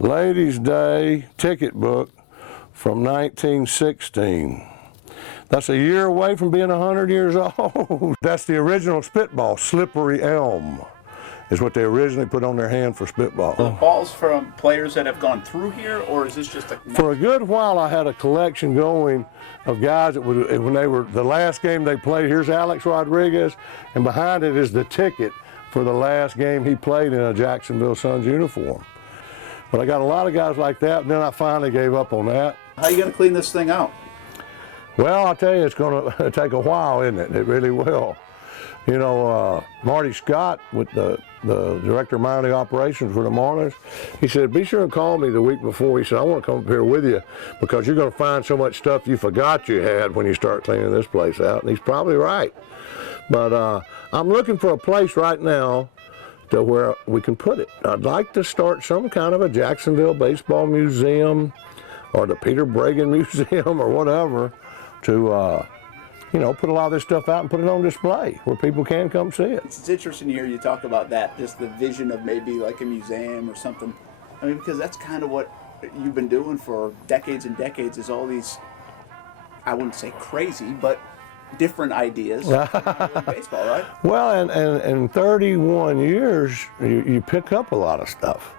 Ladies' Day ticket book from 1916. That's a year away from being 100 years old. That's the original spitball, slippery elm, is what they originally put on their hand for spitball. Are the balls from players that have gone through here, or is this just a... For a good while, I had a collection going of guys that would, when they were, the last game they played, here's Alex Rodriguez, and behind it is the ticket for the last game he played in a Jacksonville Suns uniform. But I got a lot of guys like that, and then I finally gave up on that. How are you going to clean this thing out? Well, I'll tell you, it's going to take a while, isn't it? It really will. You know, Marty Scott, with the director of minor league operations for the Marlins, he said, be sure and call me the week before. He said, I want to come up here with you because you're going to find so much stuff you forgot you had when you start cleaning this place out. And he's probably right. But I'm looking for a place right now to where we can put it. I'd like to start some kind of a Jacksonville baseball museum or the Peter Bragan Museum or whatever to, you know, put a lot of this stuff out and put it on display where people can come see it. It's interesting to hear you talk about that, just the vision of maybe like a museum or something. I mean, because that's kind of what you've been doing for decades and decades, is all these, I wouldn't say crazy, but different ideas in baseball, right? Well, and in 31 years, you pick up a lot of stuff.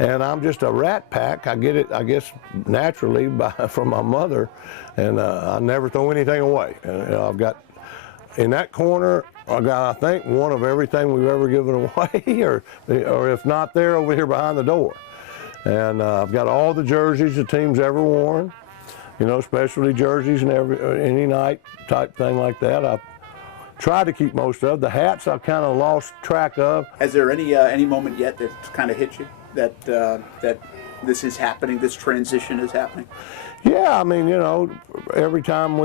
And I'm just a rat pack. I get it, I guess, naturally from my mother, and I never throw anything away. And, you know, I've got, in that corner, I got, I think, one of everything we've ever given away, or if not there, over here behind the door. And I've got all the jerseys the team's ever worn, you know, specialty jerseys and any night type thing like that. I've tried to keep most of. The hats I've kind of lost track of. Has there any moment yet that kind of hit you that that this is happening, this transition is happening? Yeah, I mean, you know, every time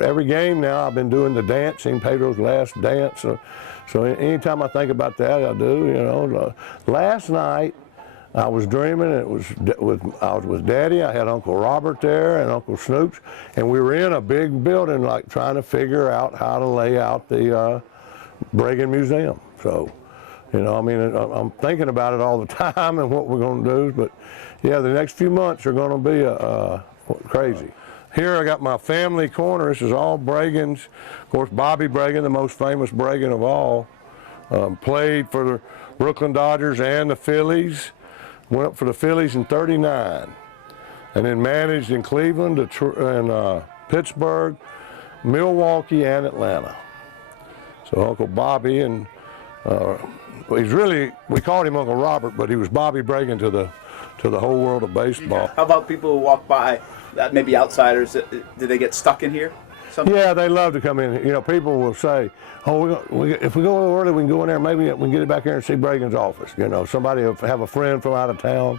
every game now, I've been doing the dancing, Pedro's last dance. So anytime I think about that, I do. You know, last night I was dreaming. I was with Daddy. I had Uncle Robert there and Uncle Snoops, and we were in a big building, like trying to figure out how to lay out the Bragan Museum. So, you know, I mean, I'm thinking about it all the time and what we're going to do. But yeah, the next few months are going to be crazy. Here I got my family corner. This is all Bragans. Of course, Bobby Bragan, the most famous Bragan of all, played for the Brooklyn Dodgers and the Phillies. Went up for the Phillies in '39, and then managed in Cleveland, and Pittsburgh, Milwaukee, and Atlanta. So Uncle Bobby, and he's really, we called him Uncle Robert, but he was Bobby Bragan to the whole world of baseball. How about people who walk by, that maybe outsiders, do they get stuck in here? Yeah, they love to come in. You know, people will say, oh, if we go early, we can go in there, maybe we can get it back here and see Bragan's office. You know, somebody will have a friend from out of town,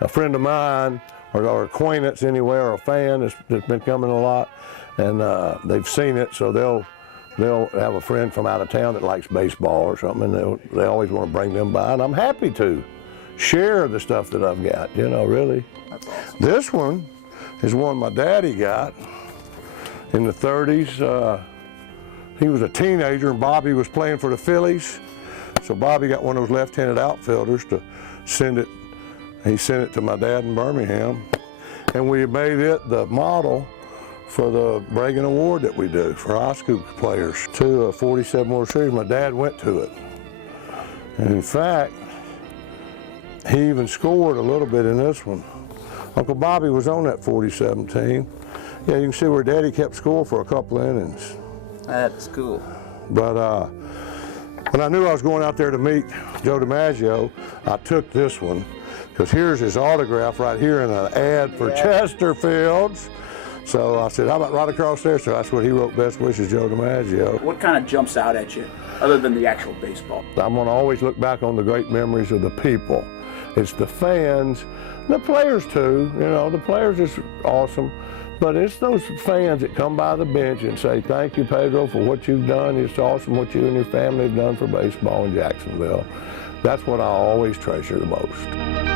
a friend of mine, or acquaintance anywhere, or a fan that's been coming a lot, and they've seen it, so they'll have a friend from out of town that likes baseball or something, and they always want to bring them by, and I'm happy to share the stuff that I've got, you know, really. That's awesome. This one is one my daddy got in the 30s. He was a teenager, and Bobby was playing for the Phillies, so Bobby got one of those left-handed outfielders to send it. He sent it to my dad in Birmingham, and we made it the model for the Bragan Award that we do for high school players. 47 World Series, my dad went to it. And in fact, he even scored a little bit in this one. Uncle Bobby was on that 47 team. Yeah, you can see where Daddy kept score for a couple of innings. That's cool. But when I knew I was going out there to meet Joe DiMaggio, I took this one, because here's his autograph right here in an ad for Chesterfield's. So I said, how about right across there? So that's what he wrote, Best Wishes, Joe DiMaggio. What kind of jumps out at you, other than the actual baseball? I'm going to always look back on the great memories of the people. It's the fans, the players too. You know, the players is awesome. But it's those fans that come by the bench and say, thank you, Pedro, for what you've done. It's awesome what you and your family have done for baseball in Jacksonville. That's what I always treasure the most.